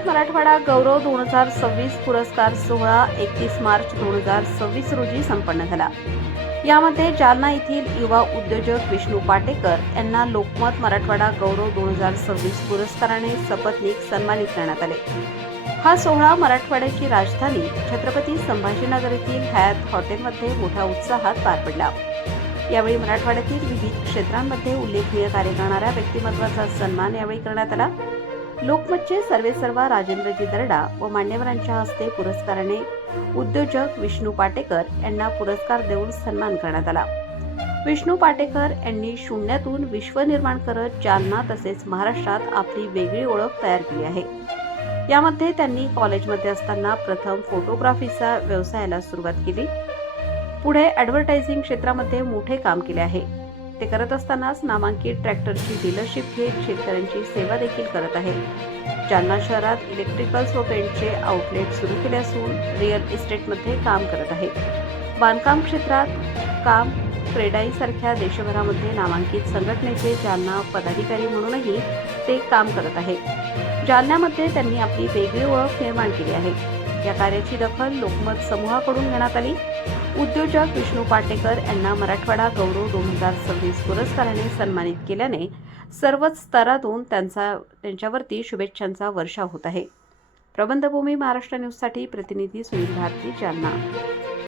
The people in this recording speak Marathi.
लोकमत मराठवाडा गौरव 2026 पुरस्कार सोहळा 31 मार्च 2026 रोजी संपन्न झाला। यामध्ये जालना येथील युवा उद्योजक विष्णू पाटेकर यांना लोकमत मराठवाडा गौरव 2026 पुरस्काराने सपत्नीक सन्मानित करण्यात आले। हा सोहळा मराठवाड्याची राजधानी छत्रपती संभाजीनगर येथील हयात हॉटेलमध्ये मोठ्या उत्साहात पार पडला। यावेळी मराठवाड्यातील विविध क्षेत्रांमध्ये उल्लेखनीय कार्य करणाऱ्या व्यक्तिमत्वाचा सन्मान यावेळी करण्यात आला। लोकमतचे सर्वेसर्वा राजेंद्रजी दर्डा व मान्यवरांच्या हस्ते पुरस्काराने उद्योजक विष्णू पाटेकर यांना पुरस्कार देऊन सन्मान करण्यात आला। विष्णू पाटेकर यांनी शून्यातून विश्व निर्माण करत जालना तसेच महाराष्ट्रात आपली वेगळी ओळख तयार केली आहे। यामध्ये त्यांनी कॉलेजमध्ये असताना प्रथम फोटोग्राफीचा व्यवसायाला सुरुवात केली। पुढे ॲडव्हर्टायझिंग क्षेत्रामध्ये मोठे काम केले आहे। ते करत असतानाच नामांकित ट्रॅक्टरची डीलरशिप घेत शेतकऱ्यांची सेवा देखील करत आहे। जालना शहरात इलेक्ट्रिकल्स व पेंटचे आउटलेट सुरू केले असून रिअल इस्टेटमध्ये काम करत आहे। बांधकाम क्षेत्रात काम क्रेडाई सारख्या देशभरामध्ये नामांकित संघटनेचे जालना पदाधिकारी म्हणूनही ते काम करत आहे। जालन्यामध्ये त्यांनी आपली वेगळी ओळख निर्माण केली आहे। या कार्याची दखल लोकमत समूहाकडून घेण्यात आली। उद्योजक विष्णू पाटेकर यांना मराठवाडा गौरव 2026 पुरस्काराने सन्मानित केल्याने सर्वच स्तरातून त्यांच्यावरती शुभेच्छांचा वर्षाव होत आहे। प्रबंधभूमी महाराष्ट्र न्यूजसाठी प्रतिनिधी सुनील भारती, जालना।